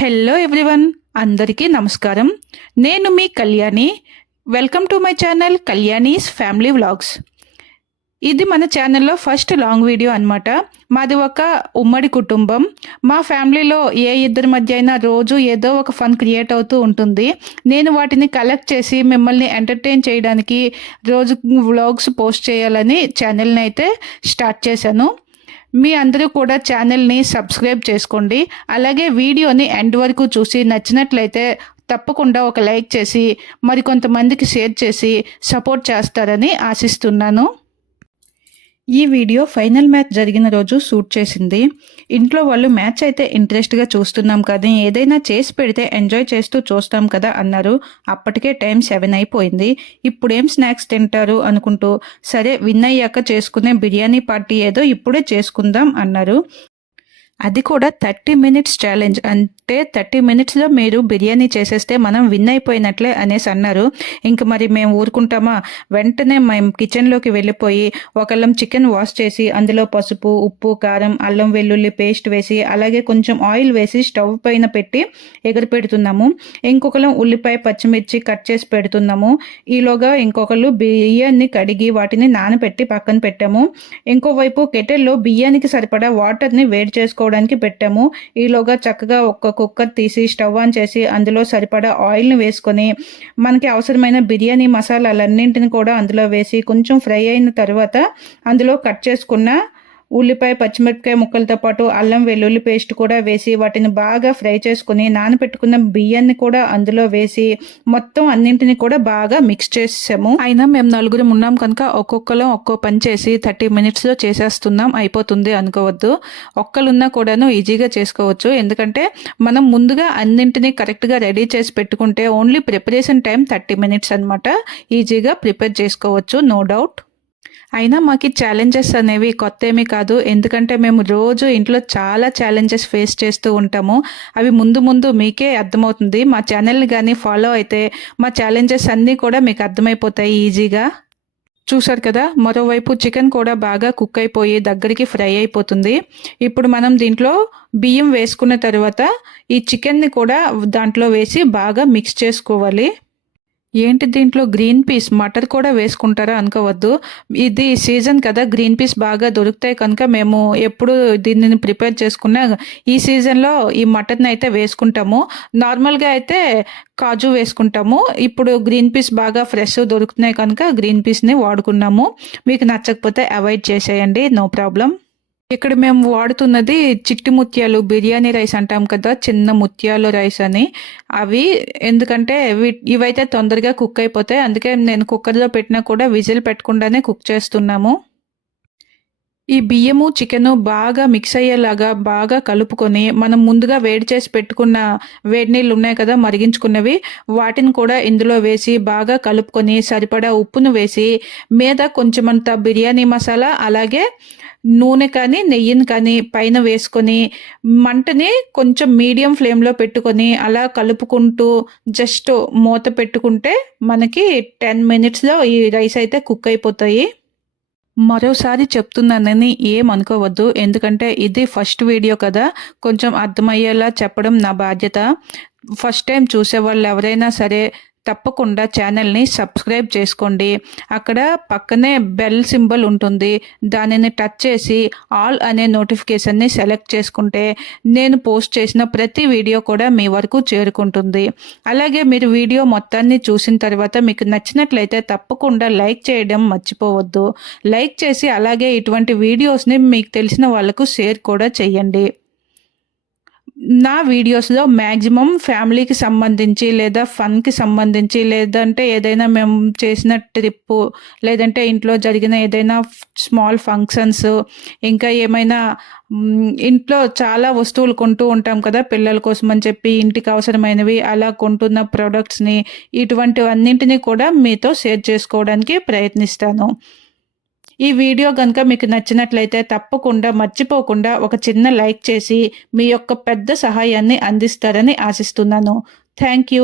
Hello everyone, అందరికీ నమస్కారం. నేను మీ Kalyani. Welcome to my channel Kalyani's family vlogs. ఇది మన ఛానల్లో ఫస్ట్ లాంగ్ వీడియో అనమాట. మాది ఒక ఉమ్మడి కుటుంబం. మా ఫ్యామిలీలో ఏ ఇద్దరి మధ్య అయినా రోజు ఏదో ఒక ఫన్ క్రియేట్ అవుతూ ఉంటుంది. నేను వాటిని కలెక్ట్ చేసి మిమ్మల్ని ఎంటర్టైన్ చేయడానికి రోజు వ్లాగ్స్ పోస్ట్ చేయాలని ఛానల్ని అయితే స్టార్ట్ చేశాను. మీ అందరూ కూడా ఛానల్ని సబ్స్క్రైబ్ చేసుకోండి. అలాగే వీడియోని ఎండ్ వరకు చూసి నచ్చినట్లయితే తప్పకుండా ఒక లైక్ చేసి మరికొంతమందికి షేర్ చేసి సపోర్ట్ చేస్తారని ఆశిస్తున్నాను. ఈ వీడియో ఫైనల్ మ్యాచ్ జరిగిన రోజు షూట్ చేసింది. ఇంట్లో వాళ్ళు మ్యాచ్ అయితే ఇంట్రెస్ట్గా చూస్తున్నాం కానీ ఏదైనా చేసి పెడితే ఎంజాయ్ చేస్తూ చూస్తాం కదా అన్నారు. అప్పటికే టైం 7 అయిపోయింది. ఇప్పుడేం స్నాక్స్ తింటారు అనుకుంటూ సరే విన్ అయ్యాక చేసుకునే బిర్యానీ పార్టీ ఏదో ఇప్పుడే చేసుకుందాం అన్నారు. అది కూడా 30 మినిట్స్ ఛాలెంజ్. అంటే 30 మినిట్స్లో మీరు బిర్యానీ చేసేస్తే మనం విన్ అయిపోయినట్లే అనేసి అన్నారు. ఇంక మరి మేము ఊరుకుంటామా? వెంటనే మేము కిచెన్లోకి వెళ్ళిపోయి ఒకళ్ళం చికెన్ వాష్ చేసి అందులో పసుపు, ఉప్పు, కారం, అల్లం వెల్లుల్లి పేస్ట్ వేసి అలాగే కొంచెం ఆయిల్ వేసి స్టవ్ పైన పెట్టి ఎగరి పెడుతున్నాము. ఇంకొకళ్ళం ఉల్లిపాయ పచ్చిమిర్చి కట్ చేసి పెడుతున్నాము. ఈలోగా ఇంకొకళ్ళు బియ్యాన్ని కడిగి వాటిని నానబెట్టి పక్కన పెట్టాము. ఇంకోవైపు కెటిల్లో బియ్యానికి సరిపడా వాటర్ని వేడి చేసుకోవడానికి పెట్టాము. ఈలోగా చక్కగా ఒక కుక్కర్ తీసి స్టవ్ ఆన్ చేసి అందులో సరిపడా ఆయిల్ని వేసుకొని మనకి అవసరమైన బిర్యానీ మసాలాలన్నింటిని కూడా అందులో వేసి కొంచెం ఫ్రై అయిన తర్వాత అందులో కట్ చేసుకున్న ఉల్లిపాయ పచ్చిమిరపకాయ ముక్కలతో పాటు అల్లం వెల్లుల్లి పేస్ట్ కూడా వేసి వాటిని బాగా ఫ్రై చేసుకుని నానబెట్టుకున్న బియ్యాన్ని కూడా అందులో వేసి మొత్తం అన్నింటిని కూడా బాగా మిక్స్ చేసాము. అయినా మేము నలుగురం ఉన్నాం కనుక ఒక్కొక్కరం ఒక్కో పని చేసి 30 మినిట్స్లో చేసేస్తున్నాం. అయిపోతుంది అనుకోవద్దు. ఒక్కరున్నా కూడాను ఈజీగా చేసుకోవచ్చు. ఎందుకంటే మనం ముందుగా అన్నింటినీ కరెక్ట్గా రెడీ చేసి పెట్టుకుంటే ఓన్లీ ప్రిపరేషన్ టైం 30 మినిట్స్ అనమాట. ఈజీగా ప్రిపేర్ చేసుకోవచ్చు, నో డౌట్. అయినా మాకు ఛాలెంజెస్ అనేవి కొత్త ఏమీ కాదు. ఎందుకంటే మేము రోజు ఇంట్లో చాలా ఛాలెంజెస్ ఫేస్ చేస్తూ ఉంటాము. అవి ముందు ముందు మీకే అర్థమవుతుంది. మా ఛానల్ని కానీ ఫాలో అయితే మా ఛాలెంజెస్ అన్నీ కూడా మీకు అర్థమైపోతాయి ఈజీగా. చూసారు కదా, మరోవైపు చికెన్ కూడా బాగా కుక్ అయిపోయి దగ్గరికి ఫ్రై అయిపోతుంది. ఇప్పుడు మనం దీంట్లో బియ్యం వేసుకున్న తర్వాత ఈ చికెన్ని కూడా దాంట్లో వేసి బాగా మిక్స్ చేసుకోవాలి. ఏంటి దీంట్లో గ్రీన్ పీస్ మటర్ కూడా వేసుకుంటారా అనుకోవద్దు. ఇది సీజన్ కదా, గ్రీన్ పీస్ బాగా దొరుకుతాయి కనుక మేము ఎప్పుడు దీనిని ప్రిపేర్ చేసుకున్నా ఈ సీజన్లో ఈ మటర్ని అయితే వేసుకుంటాము. నార్మల్గా అయితే కాజు వేసుకుంటాము. ఇప్పుడు గ్రీన్ పీస్ బాగా ఫ్రెష్ దొరుకుతున్నాయి కనుక గ్రీన్ పీస్ని వాడుకున్నాము. మీకు నచ్చకపోతే అవాయిడ్ చేసేయండి, నో ప్రాబ్లం. ఇక్కడ మేము వాడుతున్నది చిట్టి ముత్యాలు బిర్యానీ రైస్ అంటాం కదా, చిన్న ముత్యాలు రైస్ అని. అవి ఎందుకంటే ఇవైతే తొందరగా కుక్ అయిపోతాయి. అందుకే నేను కుక్కర్లో పెట్టినా కూడా విజిల్ పెట్టకుండానే కుక్ చేస్తున్నాము. ఈ బియ్యము చికెను బాగా మిక్స్ అయ్యేలాగా బాగా కలుపుకొని మనం ముందుగా వేడి చేసి పెట్టుకున్న వేడి నీళ్ళు ఉన్నాయి కదా మరిగించుకున్నవి, వాటిని కూడా ఇందులో వేసి బాగా కలుపుకొని సరిపడా ఉప్పును వేసి మీద కొంచెమంత బిర్యానీ మసాలా అలాగే నూనె కానీ నెయ్యిని కానీ పైన వేసుకొని మంటని కొంచెం మీడియం ఫ్లేమ్లో పెట్టుకొని అలా కలుపుకుంటూ జస్ట్ మూత పెట్టుకుంటే మనకి 10 మినిట్స్లో ఈ రైస్ అయితే కుక్ అయిపోతాయి. మరోసారి చెప్తున్నానని ఏమనుకోవద్దు. ఎందుకంటే ఇది ఫస్ట్ వీడియో కదా, కొంచెం అర్థమయ్యేలా చెప్పడం నా బాధ్యత. ఫస్ట్ టైం చూసేవాళ్ళు ఎవరైనా సరే తప్పకుండా ఛానల్ని సబ్స్క్రైబ్ చేసుకోండి. అక్కడ పక్కనే బెల్ సింబల్ ఉంటుంది, దానిని టచ్ చేసి ఆల్ అనే నోటిఫికేషన్ని సెలెక్ట్ చేసుకుంటే నేను పోస్ట్ చేసిన ప్రతి వీడియో కూడా మీ వరకు చేరుకుంటుంది. అలాగే మీరు వీడియో మొత్తాన్ని చూసిన తర్వాత మీకు నచ్చినట్లయితే తప్పకుండా లైక్ చేయడం మర్చిపోవద్దు. లైక్ చేసి అలాగే ఇటువంటి వీడియోస్ని మీకు తెలిసిన వాళ్ళకు షేర్ కూడా చేయండి. నా వీడియోస్లో మ్యాక్సిమం ఫ్యామిలీకి సంబంధించి లేదా ఫన్కి సంబంధించి లేదంటే ఏదైనా మేము చేసిన ట్రిప్పు లేదంటే ఇంట్లో జరిగిన ఏదైనా స్మాల్ ఫంక్షన్స్ ఇంకా ఏమైనా ఇంట్లో చాలా వస్తువులు కొంటూ ఉంటాం కదా పిల్లల కోసం అని చెప్పి ఇంటికి అవసరమైనవి, అలా కొంటున్న ప్రోడక్ట్స్ని ఇటువంటివన్నింటినీ కూడా మీతో షేర్ చేసుకోవడానికి ప్రయత్నిస్తాను. ఈ వీడియో కనుక మీకు నచ్చినట్లయితే తప్పకుండా మర్చిపోకుండా ఒక చిన్న లైక్ చేసి మీ యొక్క పెద్ద సహాయాన్ని అందిస్తారని ఆశిస్తున్నాను. Thank you.